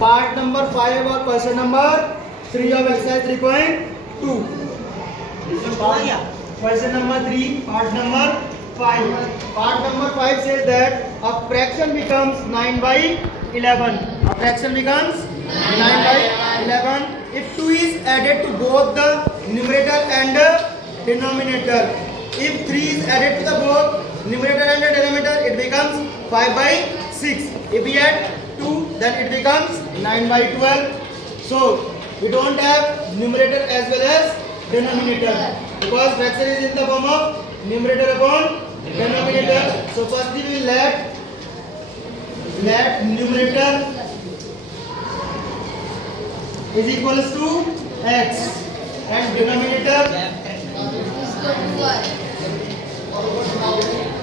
Part number 5 और question number 3 of exercise 3.2. Question number 3, part number 5. Part number 5 says that a fraction becomes 9 by 11. A fraction becomes 9 by 11 if 2 is added to both the numerator and denominator. If 3 is added to the both numerator and denominator, it becomes 5 by 6. If we add 2, then it becomes 9 by 12. So we don't have numerator as well as denominator because fraction is in the form of numerator upon denominator. So first we will let numerator is equals to x and denominator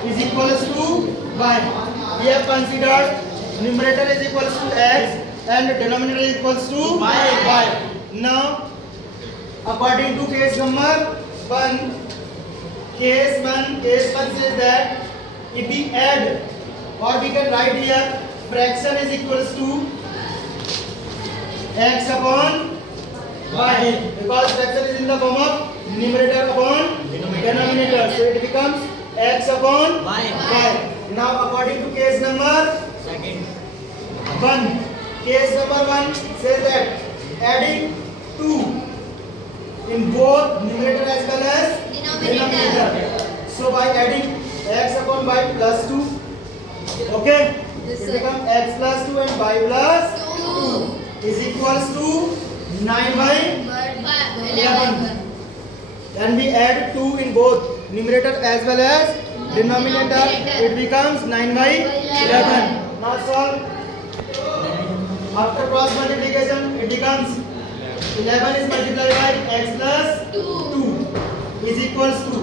is equals to y. We have considered numerator is equals to x and denominator is equals to y. Now according to case number 1, case 1 says that if we add, or we can write here fraction is equals to x upon y because fraction is in the form of numerator upon denominator, so it becomes x upon y. Now according to case number 1, case number 1 says that adding 2 in both numerator as well as denominator. So by adding x upon y plus 2, okay, it becomes x plus 2 and y plus 2 is equals to 9 by 11. Then we add 2 in both numerator as well as denominator, it becomes 9 by 11. Now solve. After cross multiplication, it becomes 11 is multiplied by x plus 2 is equals to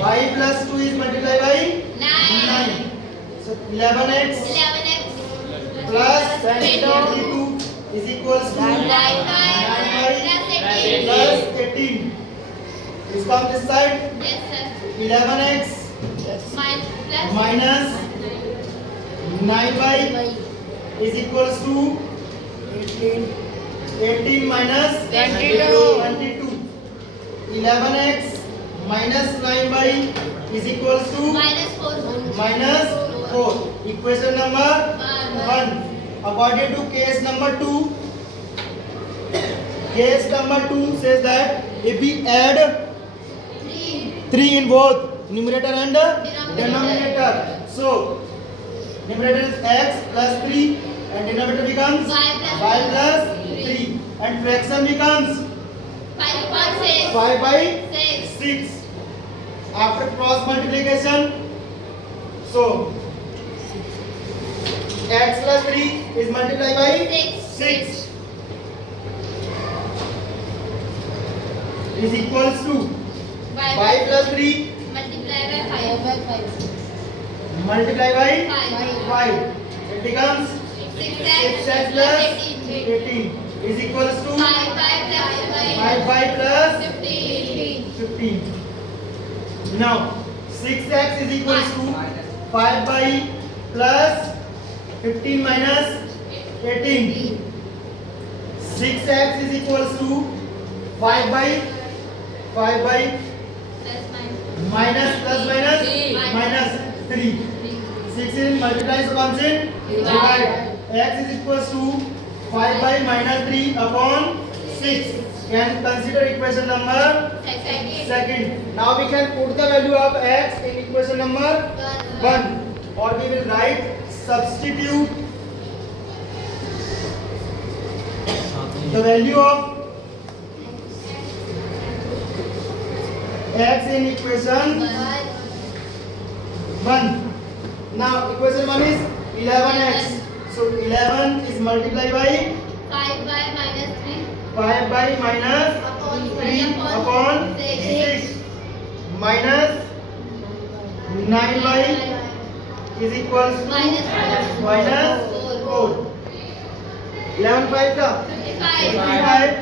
y plus 2 is multiplied by 9. So 11x plus 22 is equals to 9 by plus 18. Is come this side. 11x minus 9 by is equals to 18 minus 22. 11x minus 9 by is equals to minus 4. Equation number 1. According to case number 2, case number 2 says that if we add 3 in both numerator and denominator, so numerator is x plus 3 and denominator becomes y plus 3 and fraction becomes 5 by 6. After cross multiplication, so x plus 3 is multiplied by 6 is equals to y plus 3 multiplied by 5. It becomes 6x plus 18 is equals to 5 plus 15. Now 6x is equals to 5 by plus 15 minus 18. 6x is equals to 5 by minus plus minus 3. 6 is multiplies comes in divide. X is equals to 5 by minus 3 upon 6. Can consider equation number second. Now we can put the value of x in equation number 1, or we will write substitute the value of x in equation 1. Now equation 1 is 11x. So 11 is multiplied by 5 by minus 3 upon 6 minus 9 by is equals to minus 4. 11 5 का 55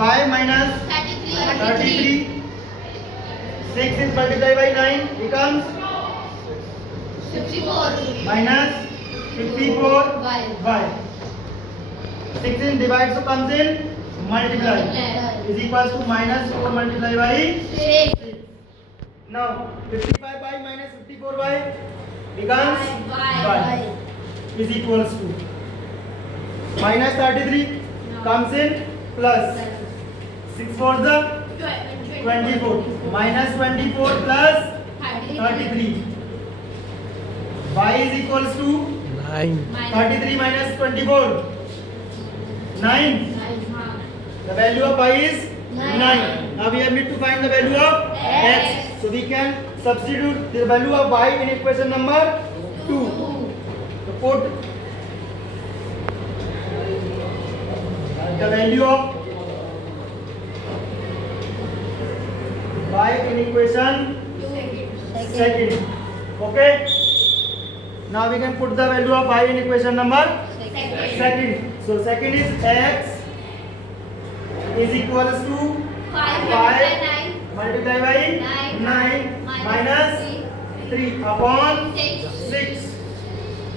y minus 33. 6 is multiplied by 9 becomes 54 minus 54 y. 16 divides so comes in multiply is equals to minus 4 multiply by 6. Now 55 by minus 54 by becomes y is equals to minus 33 comes in plus 6 for the 24 minus 24 plus 33 y is equals to 33 minus 24 9. The value of y is 9. Now we have need to find the value of x. So we can substitute the value of y in equation number 2. So put the value of y in equation second. Okay. Now we can put the value of y in equation number second. So second is x is equals to 5 multiply by 9 minus 3 upon 6.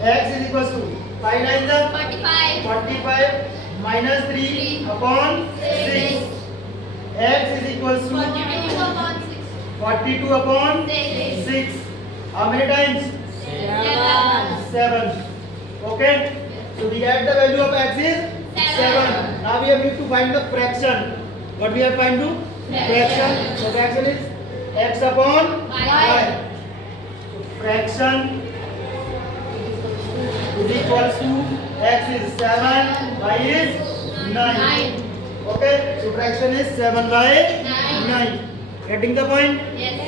X is equals to 5 9 is 45 minus 3 upon 6. X is equals to 42 upon 6. How many times? 7. Okay. So we get the value of x is 7. Now we have need to find the fraction. What we have find to? Fraction. So fraction is x upon y. So fraction is equals to x is 7, y is 9. Okay. So fraction is 7 by 9. Getting the point? Yes.